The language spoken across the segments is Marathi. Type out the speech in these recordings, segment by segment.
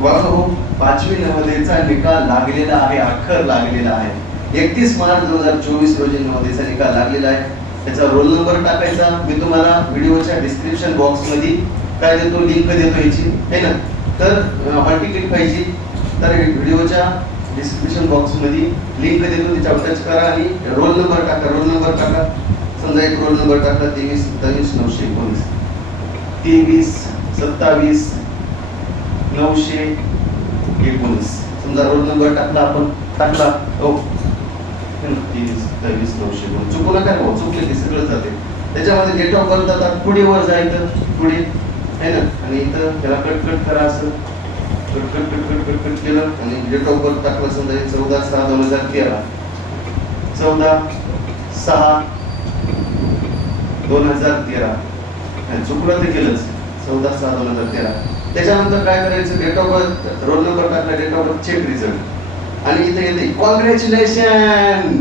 बघा हो पाचवी नवोदयचा निकाल लागलेला आहे अखर लागलेला आहे. एकतीस मार्च दोन हजार चोवीस रोजी नवोदयचा निकाल लागलेला आहे. त्याचा रोल नंबर टाकायचा. मी तुम्हाला व्हिडिओच्या डिस्क्रिप्शन बॉक्समध्ये काय देतो लिंक देतो याची. है ना? तर हॉल तिकीट पाहिजे. तर व्हिडिओच्या डिस्क्रिप्शन बॉक्समध्ये लिंक देतो त्याच्यावर टच करा आणि रोल नंबर टाका रोल नंबर टाका. समजा एक रोल नंबर टाकला तेवीस सत्तावीस नऊशे एकोणीस. तेवीस सत्तावीस नऊशे एकोणीस. समजा रोल नंबर टाकला आपण टाकला. हो. तेवीस नऊशे एकोणीस. चुकू नका भाऊ चुकले ते सगळं जाते त्याच्यामध्ये डेट ऑफ बर्थ आता पुढे वर जायचं पुढे. आहे ना? आणि इथं त्याला कट कट करा असं. Cut cut cut cut cut cut केलं आणि डेट ऑफ बर्थ टाकलं समजा चौदा सहा दोन हजार तेरा. चौदा सहा दोन हजार तेरा. आणि चुकलं ते केलंच. चौदा सहा दोन हजार तेरा. त्याच्यानंतर काय करायचं? Date of birth roll number टाकला date of birth check result आणि इथे येते congratulation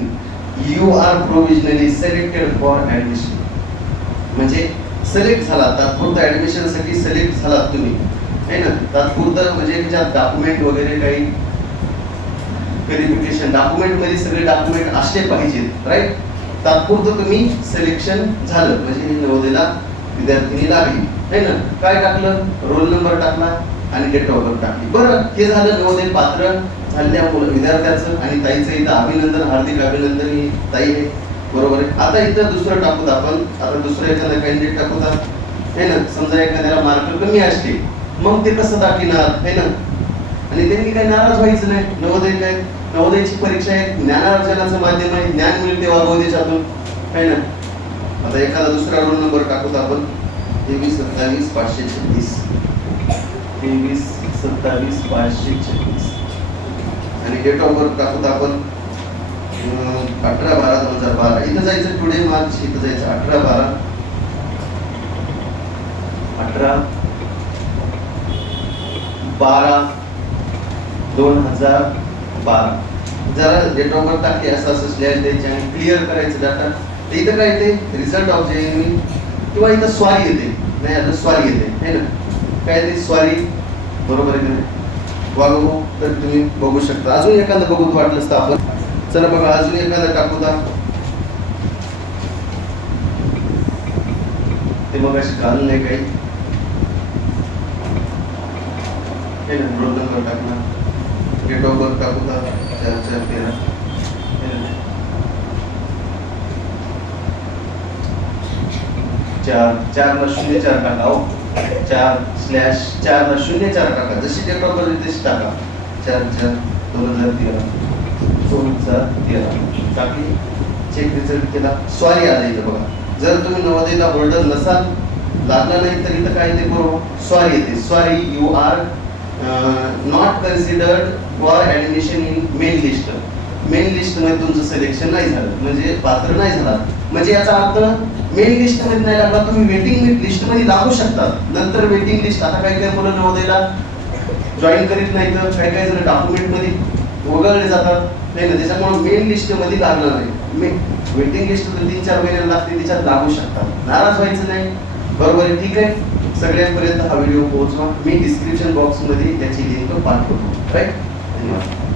you are provisionally selected for admission म्हणजे सिलेक्ट झाला. तात्पुरता ऍडमिशनसाठी सिलेक्ट झाला तुम्ही. है ना? तात्पुरतं म्हणजे त्याच्यात डॉक्युमेंट वगैरे काही व्हेरिफिकेशन डॉक्युमेंटमध्ये सगळे डॉक्युमेंट असले पाहिजेत राईट तात्पुरतं तुम्ही सिलेक्शन झालं. म्हणजे नवोदयला विद्यार्थिनी लागली. है ना? काय टाकलं? रोल नंबर टाकला आणि डेट ऑफ बर्थ टाकली. बरं हे झालं नवोदय पात्र झालेल्या विद्यार्थ्याचं आणि ताईचं इथं अभिनंदन हार्दिक अभिनंदन ही ताई आहे. बरोबर आहे. आता इथं दुसरं टाकूत आपण. आता दुसरं एखादा कॅन्डिडेट टाकूत है ना? समजा एखाद्याला मार्क कमी असतील मग ते कसं दाखविणार? है ना? आणि त्यांनी काही नाराज व्हायचं नाही. नवोदय काय? नवोदयची परीक्षा आहे. ज्ञानार्जनाचं माध्यम आहे. ज्ञान मिळते वागव त्याच्यातून है ना? आता एखादा दुसरा रोल नंबर टाकूत आपण. तेवीस सत्तावीस पाचशे छत्तीस. तेवीस सत्तावीस पाचशे छत्तीस. आणि डेट ऑफ बर्थ टाकूत आपण अठरा बारा दोन हजार बारा. इथं जायचं टुडे मार्च इथं जायचं अठरा बारा. अठरा बारा दोन हजार बारा. जरा डेट ऑफ बर्थ टाकते असं असं स्लॅश द्यायचे आणि क्लिअर करायचं डाटा तर इथं काय येते? रिझल्ट ऑफ जे किंवा इथं स्वारी येते. नाही आता स्वारी येते. है ना? काय ते स्वारी. बरोबर आहे का नाही? वागवू तर तुम्ही बघू शकता. अजून एखादं बघूत वाटलंच तर आपण चला बघा अजून एखादं टाकू दा ते मग अशी घालून नाही काही. हे ना? रोल नंबर टाकला ऑफ टाकू दा चार चार तेरा हे ना. चार चार ला शून्य चार टाका हो. चार स्लॅश चार शून्य चार टाका. जशी डेट ऑफ बर्थ तशी टाका. चार चार दोन हजार तेरा. दोन हजार तेरा. टाकली चेक रिझल्ट केला. स्वारी आला इथं बघा. जर तुम्ही नवोदयला होल्डर नसाल लागला नाही तर इथं काय ते बरोबर स्वारी येते. Sorry you are not considered for admission in main list main लिस्टमध्ये तुमचं सिलेक्शन नाही झालं. म्हणजे पात्र नाही झाला. म्हणजे याचा अर्थ मेन लिस्टमध्ये नाही लागला तुम्ही वेटिंग लिस्टमध्ये लागू शकता. नंतर वेटिंग लिस्ट आता काही काही मुलं नवोदयला जॉईन करीत नाही तर काही काही जण डॉक्युमेंटमध्ये वगळले जातात. नाही ना त्याच्यामुळे मेन लिस्टमध्ये लागलं नाही. मे वेटिंग लिस्ट तीन चार महिन्याला लागते त्याच्यात लागू शकतात नाराज व्हायचं नाही. बरोबर आहे ठीक आहे. सगळ्यांपर्यंत हा व्हिडिओ पोहोचवा. मी डिस्क्रिप्शन बॉक्समध्ये त्याची लिंक पाठवतो. राईट धन्यवाद.